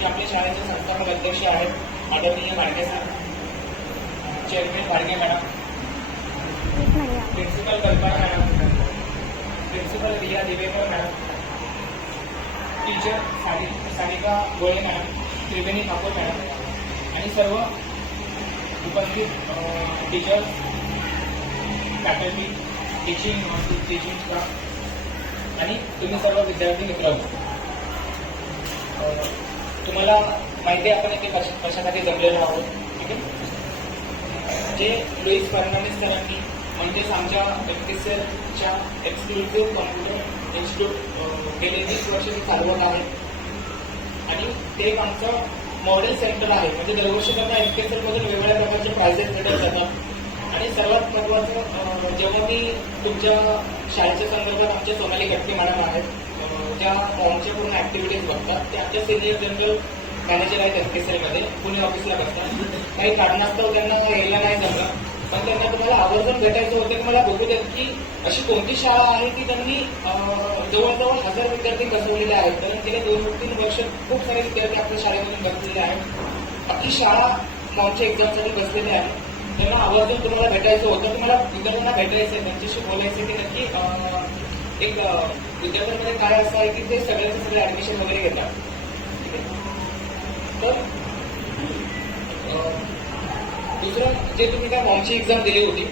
जे आपल्या शाळेचे संस्थापक अध्यक्ष आहेत आदरणीय Bhadge sir, chairman Bhadge madam, principal Kalpana madam, principal Riya Divekar madam, teacher Sarika Gole madam, त्रिवेणी ठाकूर मॅडम आणि सर्व उपस्थित टीचर्स, फॅकल्टी, टीचिंग स्टाफ आणि तुम्ही सर्व विद्यार्थी मित्र, तुम्हाला माहिती आहे आपण इथे कशासाठी जमलेलो आहोत. ठीक आहे. जे लुईस फर्नांडिस सरांनी म्हणजेच आमच्या एफकेसीएलच्या एक्सक्लुझिव्ह कॉम्प्युटर इन्स्टिट्यूट गेले 20 वर्ष ते चालवत आहे आणि ते एक आमचं मॉडेल सेंटर आहे. म्हणजे दरवर्षी त्यांना एफकेसीएलमधून वेगवेगळ्या प्रकारचे प्राइजेस भेटत जातात आणि सर्वात महत्त्वाचं जेव्हा मी तुमच्या शाळेच्या संदर्भात आमच्या सोनाली गटके मॅडम आहेत ज्या फॉर्मच्या पूर्ण ऍक्टिव्हिटीज बघतात, ते आमच्या सिनियर जनरल मॅनेजर आहेत एफकेसीएलमध्ये, पुणे ऑफिसला बसतात. काही कारणास्तव त्यांना यायला नाही जमलं, पण त्यांना तुम्हाला आवर्जून भेटायचं होतं की मला बघू देत की अशी कोणती शाळा आहे की त्यांनी जवळजवळ 1000 विद्यार्थी बसवलेले आहेत. कारण गेले 2-3 वर्ष खूप सारे विद्यार्थी आपल्या शाळेमधून बसलेले आहेत. आपली शाळा फॉर्मच्या एक्झामसाठी बसलेली आहे. त्यांना आवर्जून तुम्हाला भेटायचं होतं, तुम्हाला विद्यार्थ्यांना भेटायचं आहे, त्यांच्याशी बोलायचं की नक्की एक विद्यार्थ्यांमध्ये काय असं आहे की ते सगळे ऍडमिशन वगैरे घेतात. ठीक आहे. तर दुसरं जे तुम्ही त्या फॉर्मची एक्झाम दिली होती,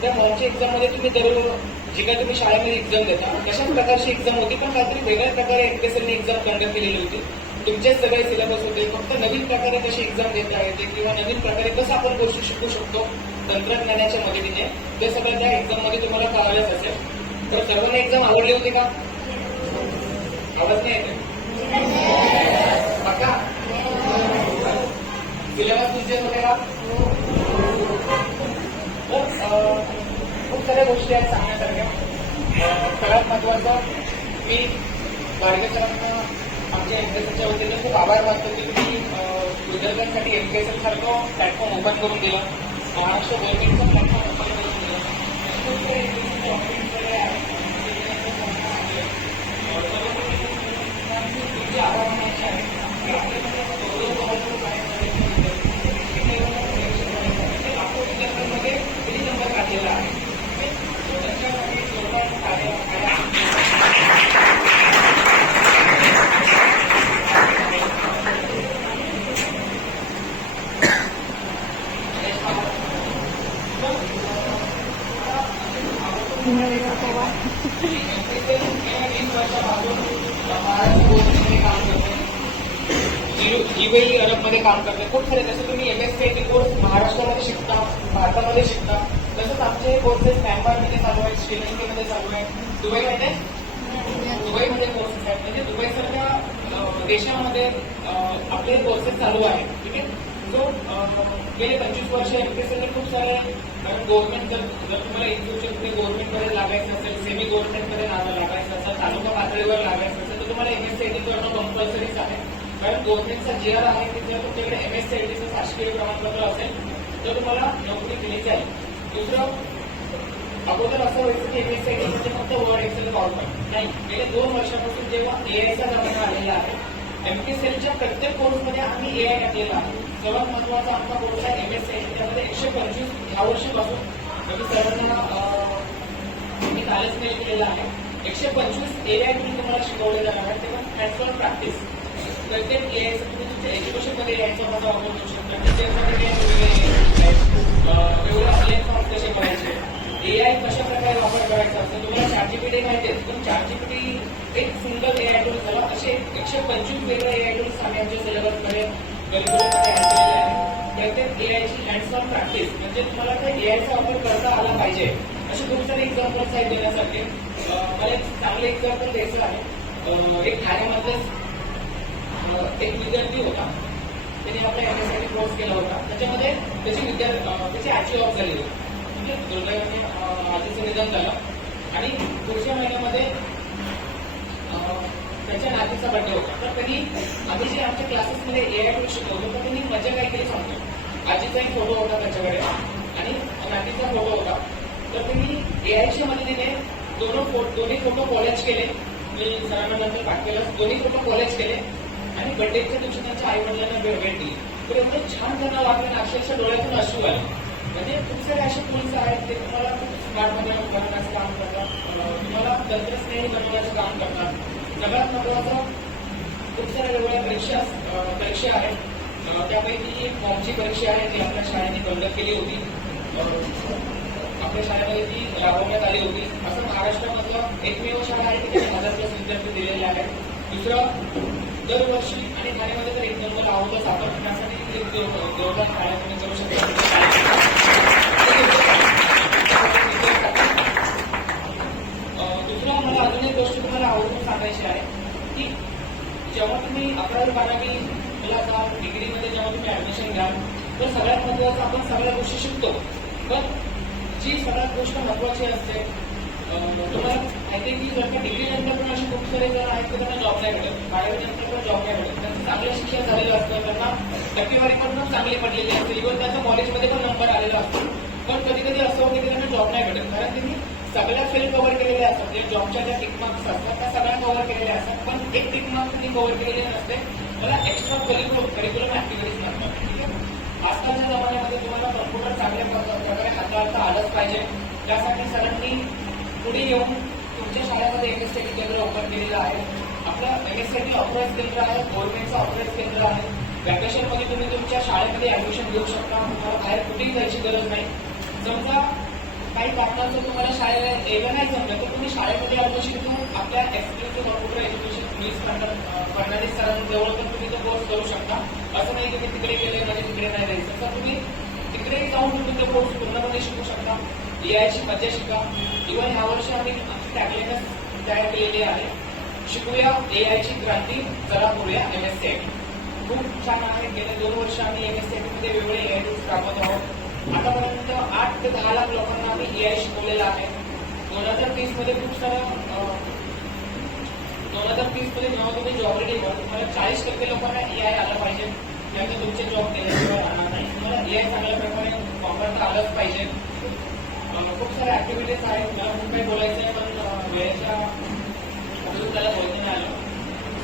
त्या फॉर्मच्या एक्झाममध्ये तुम्ही जी काय तुम्ही शाळेमध्ये एक्झाम देता तशाच प्रकारची एक्झाम होती, पण काहीतरी वेगळ्या प्रकारे एफकेसीएलने एक्झाम कंडक्ट केलेली होती. तुमचेच सगळे सिलेबस होते, फक्त नवीन प्रकारे कशी एक्झाम देता येते किंवा नवीन प्रकारे कसं आपण गोष्टी शिकू शकतो तंत्रज्ञानाच्या मदतीने, ते सगळं त्या एक्झाममध्ये तुम्हाला कळालंच असेल. तर सर्वांना एक्झाम आवडली होती का? आवाज नाही येते बघा. सिलेबस तुमचे होते का? खूप साऱ्या गोष्टी आहेत सांगण्यासारख्या. सगळ्यात महत्वाचं मी भाडगे सरांना आमच्या एमकेएसएलच्या वतीने खूप आभार मानतो की तुम्ही विद्यार्थ्यांसाठी एमकेएसएल सारखं प्लॅटफॉर्म ओपन करून दिला, महाराष्ट्र गव्हर्नमेंटचं प्लॅटफॉर्म ओपन करून दिलं. खूप सारे एमकेएसएलचे ऑफिस वगैरे आहेत, तुमचे आभार मानायचे आहे. लाखो विद्यार्थ्यांमध्ये किती नंबर काढलेला आहे त्यांच्यासाठी जोरदार कार्य UAE अरबमध्ये काम करते. खूप सारे जसं तुम्ही MSCIT कोर्स महाराष्ट्रामध्ये शिकता, भारतामध्ये शिकता, तसंच आमचे कोर्सेस म्यानमारमध्ये चालू आहेत, श्रीलंकेमध्ये चालू आहे, दुबईमध्ये कोर्सेस आहेत. म्हणजे दुबईसारख्या देशामध्ये आपले कोर्सेस चालू आहेत. ठीक आहे. सो गेले 25 वर्ष एमकेएसएलने खूप सारे, कारण गव्हर्नमेंट जर तुम्हाला इन फ्युचर कुठे गव्हर्नमेंटमध्ये लागायचं असेल, सेमी गव्हर्नमेंटमध्ये लागायचं असेल, तालुका पातळीवर लागायचं असेल तर तुम्हाला MSCIT करणं कंपल्सरीच आहे. कारण गव्हर्नमेंटचा GR आहे की जर तुमच्याकडे MSCITचं शासकीय प्रमाणपत्र असेल तर तुम्हाला नोकरी दिली जाईल. दुसरं, अगोदर असं व्हायचं की MSCIT म्हणजे फक्त वर्ड एक्सेल पॉवरपॉइंट नाही. गेले 2 वर्षापासून जेव्हा AIचा जमाना आलेला आहे, एमकेएसएलच्या प्रत्येक कोर्समध्ये आम्ही AI टाकलेला आहे. सर्वात महत्वाचा आमचा कोर्स आहे MSCIT, त्यामध्ये 125 ह्या वर्षीपासून म्हणजे सर्वांना मी कालच मेल केलेला आहे. 125 AI तुम्हाला शिकवले जाणार आहे, तेव्हा हँड्स ऑन प्रॅक्टिस. प्रत्येक एआयचं तुम्ही तुमच्या एज्युकेशनमध्ये यायचा माझा वापर करू शकता. टीचर्समध्ये वेगवेगळे प्लॅटफॉर्म कसे करायचे, AI कशा प्रकारे वापर करायचा असतो. तुम्हाला ChatGPT माहिती आहे, पण ChatGPT एक सिंगल AI टूल झाला. असे 125 वेगळे AI टूल्स आम्ही आमच्या सिलेबसमध्ये करिक्युलममध्ये ऍड केलेले आहे. प्रत्येक एआयची हँड्स ऑन प्रॅक्टिस, म्हणजे तुम्हाला त्या एआयचा वापर करता आला पाहिजे. असे खूप सारे एक्झाम्पल्स आहेत देण्यासाठी. मला एक चांगले एक्झाम्पल द्यायचं आहे. एक ठाण्यामधलं एक विद्यार्थी होता, त्याने आपला MSCIT कोर्स केला होता. त्याच्यामध्ये त्याची आजी ऑफ झाली होती. म्हणजे दुर्दैवाने आजीचं निधन झालं आणि पुढच्या महिन्यामध्ये त्याच्या नातीचा बर्थडे होता. तर त्यांनी आधी जे आमच्या क्लासेसमध्ये AI टूल शिकवतो तर त्यांनी मजा काय केली सांगतो. आजीचा एक फोटो होता त्याच्याकडे आणि नातीचा फोटो होता. तर त्यांनी AIच्या मदतीने दोन्ही फोटो कॉलेज केले. मी सरांना नंतर पाठवलं. दोन्ही फोटो कॉलेज केले आणि बर्थडेच्या दिवशी त्यांच्या आई वडिलांना भेट दिली तर एवढं छान त्यांना वाटलं, अक्षरशः डोळ्यातून अश्रू आले. म्हणजे खूप सारे असे पोलीस आहेत ते तुम्हाला खूप स्मार्ट बनवण्याचं काम करतात, तुम्हाला तंत्रस्नेही बनवण्याचं काम करतात. सगळ्यात महत्वाचं खूप साऱ्या वेगवेगळ्या परीक्षा आहेत, त्यापैकी एक फॉर्मची परीक्षा आहे ती आपल्या शाळेने कंडक्ट केली होती, आपल्या शाळेमध्ये ती राबवण्यात आली होती. असं महाराष्ट्रामधलं एकमेव शाळा आहे की 1000+ विद्यार्थी दिलेले आहेत. दुसरं, दरवर्षी आणि ठाण्यामध्ये तर 1 नंबर आवडतच आपण त्यासाठी एक जोरदार शाळेमध्ये करू शकतो. दुसरं, मला अजून एक गोष्ट तुम्हाला आवर्जून सांगायची आहे की जेव्हा तुम्ही 11वी-12वी जाल, डिग्रीमध्ये जेव्हा तुम्ही ऍडमिशन घ्याल तर सगळ्यात महत्वाचं आपण सगळ्या गोष्टी शिकतो, पण जी सगळ्यात गोष्ट महत्वाची असते तुम्हाला माहिती आहे की जर का डिग्री नंतर पण असे खूप सारे जण आहेत की त्यांना जॉब नाही मिळत, 12वी नंतर पण जॉब नाही मिळत, त्यांचं चांगलं शिक्षण झालेलं असतं, त्यांना टक्केवारी पण चांगली पडलेली असते, इव्हन त्यांच्या कॉलेजमध्ये पण नंबर आलेला असतो, पण कधी कधी असं होतं की त्यांना जॉब नाही मिळत कारण त्यांनी सगळ्या फील्ड कव्हर केलेल्या असतात. म्हणजे जॉबच्या ज्या टिकमार्क्स असतात त्या सगळ्या कव्हर केलेल्या असतात, पण एक टिकमार्क त्यांनी कव्हर केलेली नसते, मला एक्स्ट्रा करिक्युलर ऍक्टिव्हिटीज लागतात. ठीक आहे, आजकालच्या जमान्यामध्ये तुम्हाला कॉम्प्युटर चांगल्या प्रकारे हाताळता आलंच पाहिजे. त्यासाठी सरांनी पुढे येऊन तुमच्या शाळेमध्ये एमएससीआयटी केंद्र ओपन केलेलं आहे. आपलं एमएससीआयटी ऑथराइज केंद्र आहे, गव्हर्नमेंटचं ऑथराइज केंद्र आहे. व्हॅकेशनमध्ये तुम्ही तुमच्या शाळेमध्ये ऍडमिशन घेऊ शकता, तुम्हाला बाहेर कुठेही जायची गरज नाही. समजा काही कारणाचं तुम्हाला शाळेला यायला नाही जमलं तर तुम्ही शाळेमध्ये ऍडमिशन घेऊन आपल्या एक्सक्लुसिव्ह कॉम्प्युटर एज्युकेशन फर्नांडिस सरांजवळ पण तुम्ही तो कोर्स करू शकता. असं नाही की मी तिकडे गेले म्हणजे तिकडे नाही राहायचं, तसं तुम्ही तिकडे जाऊन तुम्ही तो कोर्स पूर्णपणे शिकू शकता. एआयची मजा शिका. इव्हन ह्या वर्षी आम्ही टॅगलाईनच तयार केलेली आहे, शिकूया एआयची क्रांती, चला करूया एमएससीआयटी. खूप छान आहे. गेले 2 वर्ष आम्ही एमएससीआयटी मध्ये वेगवेगळे एआय टूल्स राबवत आहोत. आतापर्यंत 8 ते 10 लाख लोकांना आम्ही एआय शिकवलेला आहे. 2030 मध्ये खूप सारं 2030 मध्ये जेव्हा तुम्ही जॉब रेडी व्हाल तुम्हाला 40% लोकांना एआय आलं पाहिजे, त्यामुळे तुमचे जॉब केल्याशिवाय राहणार नाही. तुम्हाला एआय चांगल्या प्रकारे वापरता आलंच पाहिजे. खूप साऱ्या ऍक्टिव्हिटीज आहेत, मला खूप काही बोलायचं आहे पण वेळेच्या अजून त्याला बोलता नाही आलं.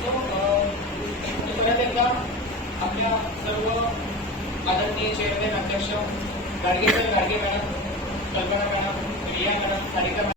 सो परत एकदा आपल्या सर्व आदरणीय चेअरमॅन अध्यक्ष गाडगे सर, गाडगे मॅडम, कल्पना मॅडम, रिया मॅडम, सारिका